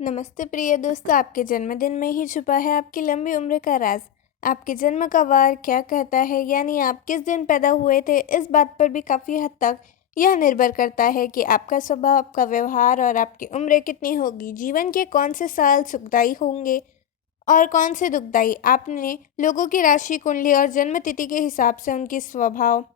नमस्ते प्रिय दोस्तों, आपके जन्मदिन में ही छुपा है आपकी लंबी उम्र का राज। आपके जन्म का वार क्या कहता है, यानी आप किस दिन पैदा हुए थे, इस बात पर भी काफ़ी हद तक यह निर्भर करता है कि आपका स्वभाव, आपका व्यवहार और आपकी उम्र कितनी होगी। जीवन के कौन से साल सुखदायी होंगे और कौन से दुखदायी। आपने लोगों की राशि कुंडली और जन्म तिथि के हिसाब से उनकी स्वभाव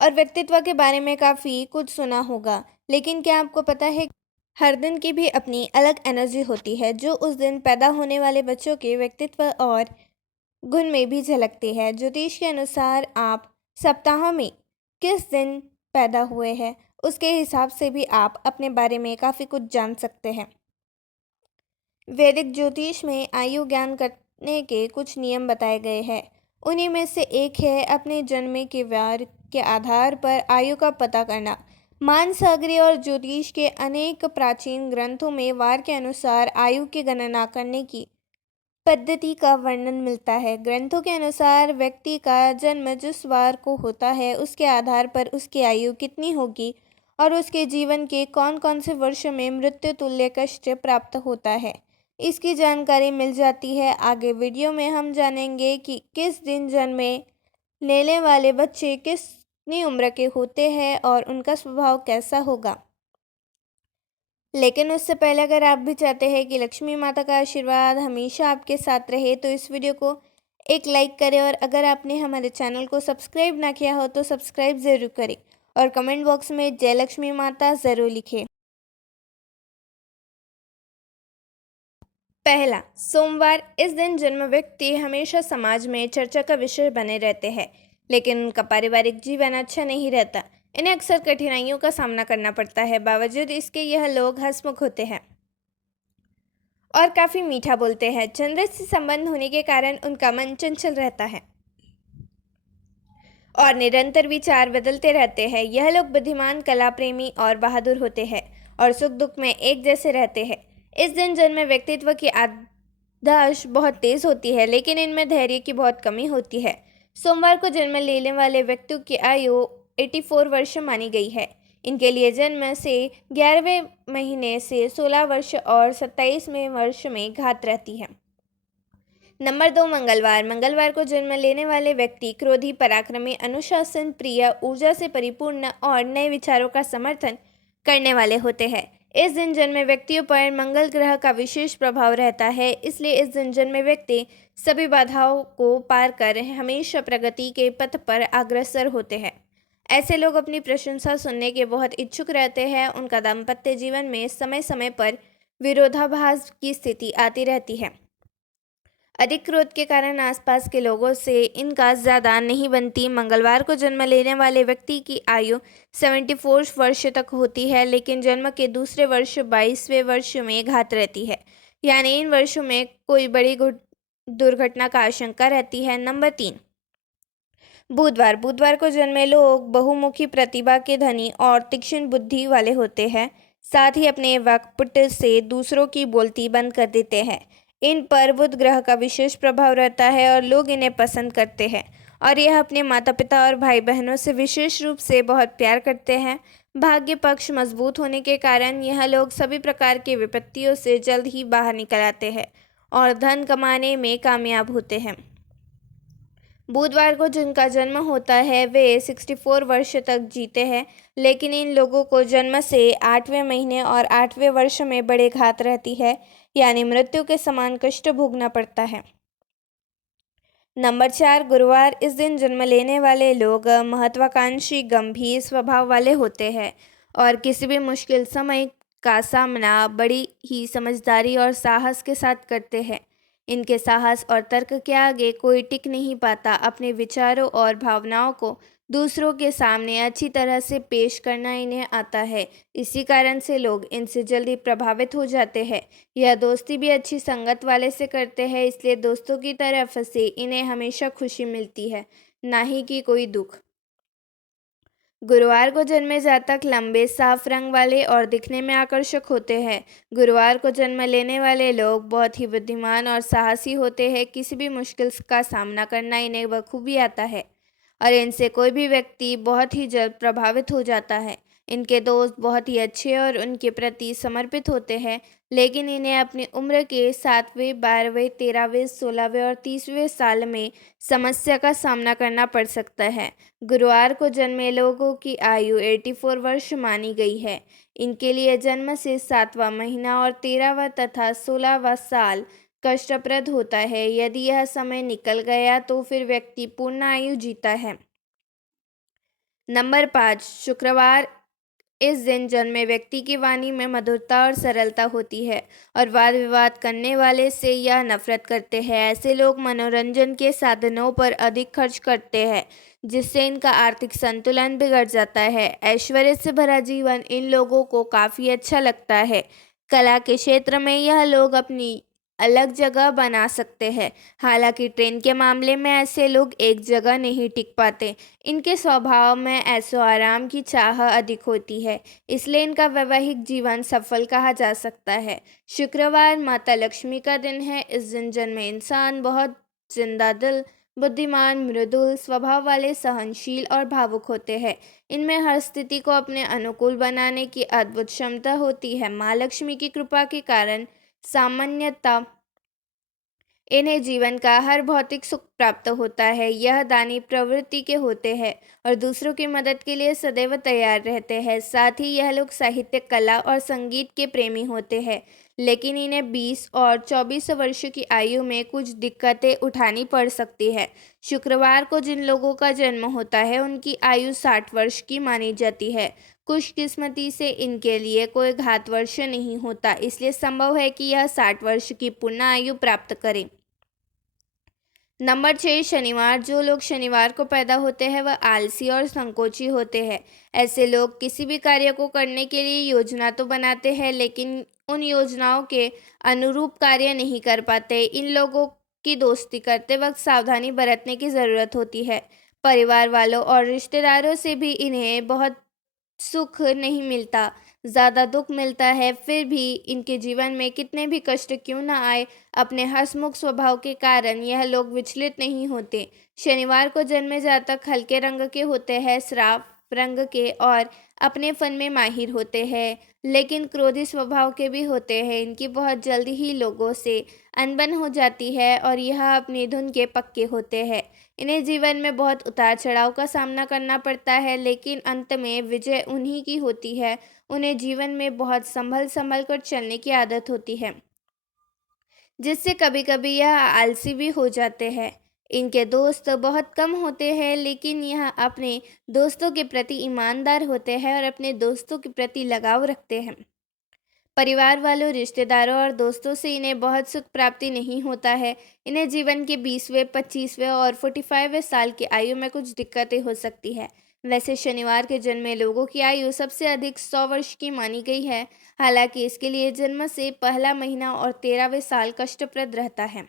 और व्यक्तित्व के बारे में काफ़ी कुछ सुना होगा, लेकिन क्या आपको पता है हर दिन की भी अपनी अलग एनर्जी होती है जो उस दिन पैदा होने वाले बच्चों के व्यक्तित्व और गुण में भी झलकती है। ज्योतिष के अनुसार आप सप्ताह में किस दिन पैदा हुए हैं, उसके हिसाब से भी आप अपने बारे में काफ़ी कुछ जान सकते हैं। वैदिक ज्योतिष में आयु ज्ञान करने के कुछ नियम बताए गए हैं। उन्हीं में से एक है अपने जन्म के वार के आधार पर आयु का पता करना। मानसागरी और ज्योतिष के अनेक प्राचीन ग्रंथों में वार के अनुसार आयु की गणना करने की पद्धति का वर्णन मिलता है। ग्रंथों के अनुसार व्यक्ति का जन्म जिस वार को होता है उसके आधार पर उसकी आयु कितनी होगी और उसके जीवन के कौन कौन से वर्ष में मृत्यु तुल्य कष्ट प्राप्त होता है, इसकी जानकारी मिल जाती है। आगे वीडियो में हम जानेंगे कि किस दिन जन्मे लेने वाले बच्चे कितनी उम्र के होते हैं और उनका स्वभाव कैसा होगा। लेकिन उससे पहले अगर आप भी चाहते हैं कि लक्ष्मी माता का आशीर्वाद हमेशा आपके साथ रहे तो इस वीडियो को एक लाइक करें, और अगर आपने हमारे चैनल को सब्सक्राइब ना किया हो तो सब्सक्राइब ज़रूर करें और कमेंट बॉक्स में जय लक्ष्मी माता ज़रूर लिखें। पहला, सोमवार। इस दिन जन्म व्यक्ति हमेशा समाज में चर्चा का विषय बने रहते हैं, लेकिन उनका पारिवारिक जीवन अच्छा नहीं रहता। इन्हें अक्सर कठिनाइयों का सामना करना पड़ता है। बावजूद इसके यह लोग हंसमुख होते हैं और काफ़ी मीठा बोलते हैं। चंद्र से संबंध होने के कारण उनका मन चंचल रहता है और निरंतर विचार बदलते रहते हैं। यह लोग बुद्धिमान, कला प्रेमी और बहादुर होते हैं और सुख दुख में एक जैसे रहते हैं। इस दिन जन्मे व्यक्तित्व की याददाश्त बहुत तेज होती है, लेकिन इनमें धैर्य की बहुत कमी होती है। सोमवार को जन्म लेने वाले व्यक्तियों की आयु 84 वर्ष मानी गई है। इनके लिए जन्म से 11वें महीने से 16 वर्ष और 27वें वर्ष में घात रहती है। नंबर 2, मंगलवार। मंगलवार को जन्म लेने वाले व्यक्ति क्रोधी, पराक्रमी, अनुशासन प्रिय, ऊर्जा से परिपूर्ण और नए विचारों का समर्थन करने वाले होते हैं। इस दिन जन्मे व्यक्तियों पर मंगल ग्रह का विशेष प्रभाव रहता है, इसलिए इस दिन जन्मे व्यक्ति सभी बाधाओं को पार कर हमेशा प्रगति के पथ पर अग्रसर होते हैं। ऐसे लोग अपनी प्रशंसा सुनने के बहुत इच्छुक रहते हैं। उनका दाम्पत्य जीवन में समय समय पर विरोधाभास की स्थिति आती रहती है। अधिक क्रोध के कारण आसपास के लोगों से इनका ज़्यादा नहीं बनती। मंगलवार को जन्म लेने वाले व्यक्ति की आयु 74 वर्ष तक होती है, लेकिन जन्म के दूसरे वर्ष 22वें वर्ष में घात रहती है, यानी इन वर्षों में कोई बड़ी दुर्घटना का आशंका रहती है। नंबर 3, बुधवार। बुधवार को जन्मे लोग बहुमुखी प्रतिभा के धनी और तीक्ष्ण बुद्धि वाले होते हैं, साथ ही अपने वाक्पटुता से दूसरों की बोलती बंद कर देते हैं। इन पर बुध ग्रह का विशेष प्रभाव रहता है और लोग इन्हें पसंद करते हैं और यह अपने माता पिता और भाई बहनों से विशेष रूप से बहुत प्यार करते हैं। भाग्य पक्ष मजबूत होने के कारण यह लोग सभी प्रकार की विपत्तियों से जल्द ही बाहर निकल आते हैं और धन कमाने में कामयाब होते हैं। बुधवार को जिनका जन्म होता है वे 64 वर्ष तक जीते हैं, लेकिन इन लोगों को जन्म से 8वें महीने और 8वें वर्ष में बड़े घात रहती है, यानी मृत्यु के समान कष्ट भोगना पड़ता है। नंबर 4, गुरुवार। इस दिन जन्म लेने वाले लोग महत्वाकांक्षी, गंभीर स्वभाव वाले होते हैं और किसी भी मुश्किल समय का सामना बड़ी ही समझदारी और साहस के साथ करते हैं। इनके साहस और तर्क के आगे कोई टिक नहीं पाता। अपने विचारों और भावनाओं को दूसरों के सामने अच्छी तरह से पेश करना इन्हें आता है, इसी कारण से लोग इनसे जल्दी प्रभावित हो जाते हैं। यह दोस्ती भी अच्छी संगत वाले से करते हैं, इसलिए दोस्तों की तरफ से इन्हें हमेशा खुशी मिलती है, ना ही कि कोई दुख। गुरुवार को जन्मे जातक लंबे, साफ रंग वाले और दिखने में आकर्षक होते हैं। गुरुवार को जन्म लेने वाले लोग बहुत ही बुद्धिमान और साहसी होते हैं। किसी भी मुश्किल का सामना करना इन्हें बखूबी आता है और इनसे कोई भी व्यक्ति बहुत ही जल्द प्रभावित हो जाता है। इनके दोस्त बहुत ही अच्छे और उनके प्रति समर्पित होते हैं। लेकिन इन्हें अपनी उम्र के 7वें, 12वें, 13वें, 16वें और 30वें साल में समस्या का सामना करना पड़ सकता है। गुरुवार को जन्मे लोगों की आयु 84 वर्ष मानी गई है। इनके लिए जन्म से 7वां महीना और 13वां तथा 16वां साल कष्टप्रद होता है। यदि यह समय निकल गया तो फिर व्यक्ति पूर्ण आयु जीता है। नंबर 5, शुक्रवार। इस दिन जन्मे व्यक्ति की वाणी में मधुरता और सरलता होती है और वाद विवाद करने वाले से यह नफरत करते हैं। ऐसे लोग मनोरंजन के साधनों पर अधिक खर्च करते हैं, जिससे इनका आर्थिक संतुलन बिगड़ जाता है। ऐश्वर्य से भरा जीवन इन लोगों को काफ़ी अच्छा लगता है। कला के क्षेत्र में यह लोग अपनी अलग जगह बना सकते हैं। हालांकि ट्रेन के मामले में ऐसे लोग एक जगह नहीं टिक पाते। इनके स्वभाव में ऐशो आराम की चाह अधिक होती है, इसलिए इनका वैवाहिक जीवन सफल कहा जा सकता है। शुक्रवार माता लक्ष्मी का दिन है। इस दिन जन्मे इंसान बहुत जिंदादिल, बुद्धिमान, मृदुल स्वभाव वाले, सहनशील और भावुक होते हैं। इनमें हर स्थिति को अपने अनुकूल बनाने की अद्भुत क्षमता होती है। माँ लक्ष्मी की कृपा के कारण सामान्यतः इन्हें जीवन का हर भौतिक सुख प्राप्त होता है। यह दानी प्रवृत्ति के होते हैं और दूसरों की मदद के लिए सदैव तैयार रहते हैं। साथ ही यह लोग साहित्य, कला और संगीत के प्रेमी होते हैं, लेकिन इन्हें 20 और 24 वर्ष की आयु में कुछ दिक्कतें उठानी पड़ सकती है। शुक्रवार को जिन लोगों का जन्म होता है उनकी आयु 60 वर्ष की मानी जाती है। खुशकिस्मती से इनके लिए कोई घात वर्ष नहीं होता, इसलिए संभव है कि यह 60 वर्ष की पूर्ण आयु प्राप्त करें। नंबर 6, शनिवार। जो लोग शनिवार को पैदा होते हैं वह आलसी और संकोची होते हैं। ऐसे लोग किसी भी कार्य को करने के लिए योजना तो बनाते हैं, लेकिन उन योजनाओं के अनुरूप कार्य नहीं कर पाते। इन लोगों की दोस्ती करते वक्त सावधानी बरतने की ज़रूरत होती है। परिवार वालों और रिश्तेदारों से भी इन्हें बहुत सुख नहीं मिलता, ज़्यादा दुख मिलता है। फिर भी इनके जीवन में कितने भी कष्ट क्यों ना आए, अपने हंसमुख स्वभाव के कारण यह लोग विचलित नहीं होते। शनिवार को जन्मे जातक हल्के रंग के होते हैं, श्राप रंग के, और अपने फन में माहिर होते हैं, लेकिन क्रोधी स्वभाव के भी होते हैं। इनकी बहुत जल्दी ही लोगों से अनबन हो जाती है और यह अपनी धुन के पक्के होते हैं। इन्हें जीवन में बहुत उतार चढ़ाव का सामना करना पड़ता है, लेकिन अंत में विजय उन्हीं की होती है। उन्हें जीवन में बहुत संभल संभल कर चलने की आदत होती है, जिससे कभी कभी यह आलसी भी हो जाते हैं। इनके दोस्त बहुत कम होते हैं, लेकिन यह अपने दोस्तों के प्रति ईमानदार होते हैं और अपने दोस्तों के प्रति लगाव रखते हैं। परिवार वालों, रिश्तेदारों और दोस्तों से इन्हें बहुत सुख प्राप्ति नहीं होता है। इन्हें जीवन के 20वें, 25वें और 45वें साल की आयु में कुछ दिक्कतें हो सकती है। वैसे शनिवार के जन्मे लोगों की आयु सबसे अधिक 100 वर्ष की मानी गई है। हालांकि इसके लिए जन्म से पहला महीना और 13वें साल कष्टप्रद रहता है।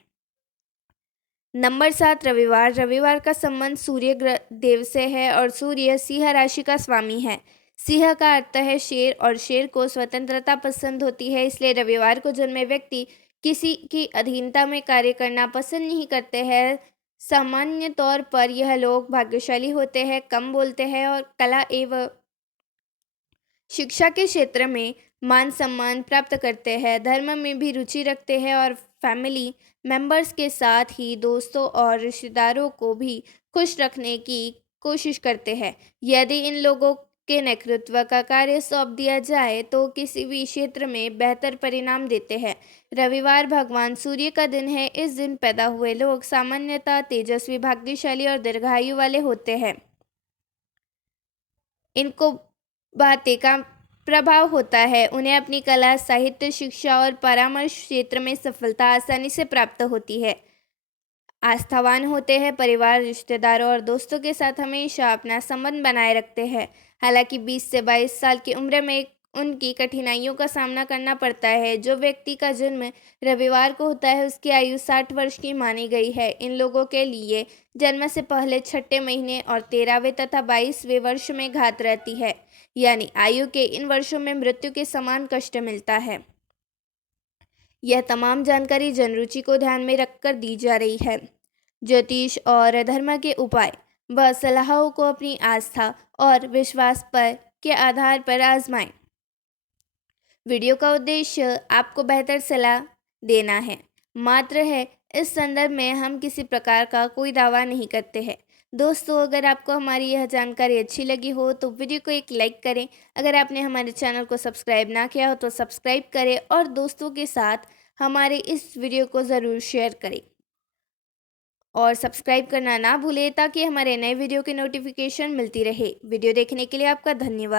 नंबर 7, रविवार। रविवार का संबंध सूर्य ग्रह देव से है और सूर्य सिंह राशि का स्वामी है। सिंह का अर्थ है शेर और शेर को स्वतंत्रता पसंद होती है, इसलिए रविवार को जन्मे व्यक्ति किसी की अधीनता में कार्य करना पसंद नहीं करते हैं। सामान्य तौर पर यह लोग भाग्यशाली होते हैं, कम बोलते हैं और कला एवं शिक्षा के क्षेत्र में मान सम्मान प्राप्त करते हैं। धर्म में भी रुचि रखते हैं और फैमिली मेंबर्स के साथ ही दोस्तों और रिश्तेदारों को भी खुश रखने की कोशिश करते हैं। यदि इन लोगों के नेतृत्व का कार्य सौंप दिया जाए तो किसी भी क्षेत्र में बेहतर परिणाम देते हैं। रविवार भगवान सूर्य का दिन है। इस दिन पैदा हुए लोग सामान्यतः तेजस्वी, भाग्यशाली और दीर्घायु वाले होते हैं। इनको बातें का प्रभाव होता है। उन्हें अपनी कला, साहित्य, शिक्षा और परामर्श क्षेत्र में सफलता आसानी से प्राप्त होती है। आस्थावान होते हैं, परिवार, रिश्तेदारों और दोस्तों के साथ हमेशा अपना संबंध बनाए रखते हैं। हालांकि 20 से 22 साल की उम्र में उनकी कठिनाइयों का सामना करना पड़ता है। जो व्यक्ति का जन्म रविवार को होता है उसकी आयु 60 वर्ष की मानी गई है। इन लोगों के लिए जन्म से पहले छठे महीने और 13वें तथा 22वें वर्ष में घात रहती है, यानी आयु के इन वर्षों में मृत्यु के समान कष्ट मिलता है। यह तमाम जानकारी जनरुचि को ध्यान में रखकर दी जा रही है। ज्योतिष और धर्म के उपाय व सलाहों को अपनी आस्था और विश्वास पर के आधार पर आजमाएं। वीडियो का उद्देश्य आपको बेहतर सलाह देना है मात्र है। इस संदर्भ में हम किसी प्रकार का कोई दावा नहीं करते हैं। दोस्तों, अगर आपको हमारी यह जानकारी अच्छी लगी हो तो वीडियो को एक लाइक करें। अगर आपने हमारे चैनल को सब्सक्राइब ना किया हो तो सब्सक्राइब करें और दोस्तों के साथ हमारे इस वीडियो को ज़रूर शेयर करें और सब्सक्राइब करना ना भूलें ताकि हमारे नए वीडियो की नोटिफिकेशन मिलती रहे। वीडियो देखने के लिए आपका धन्यवाद।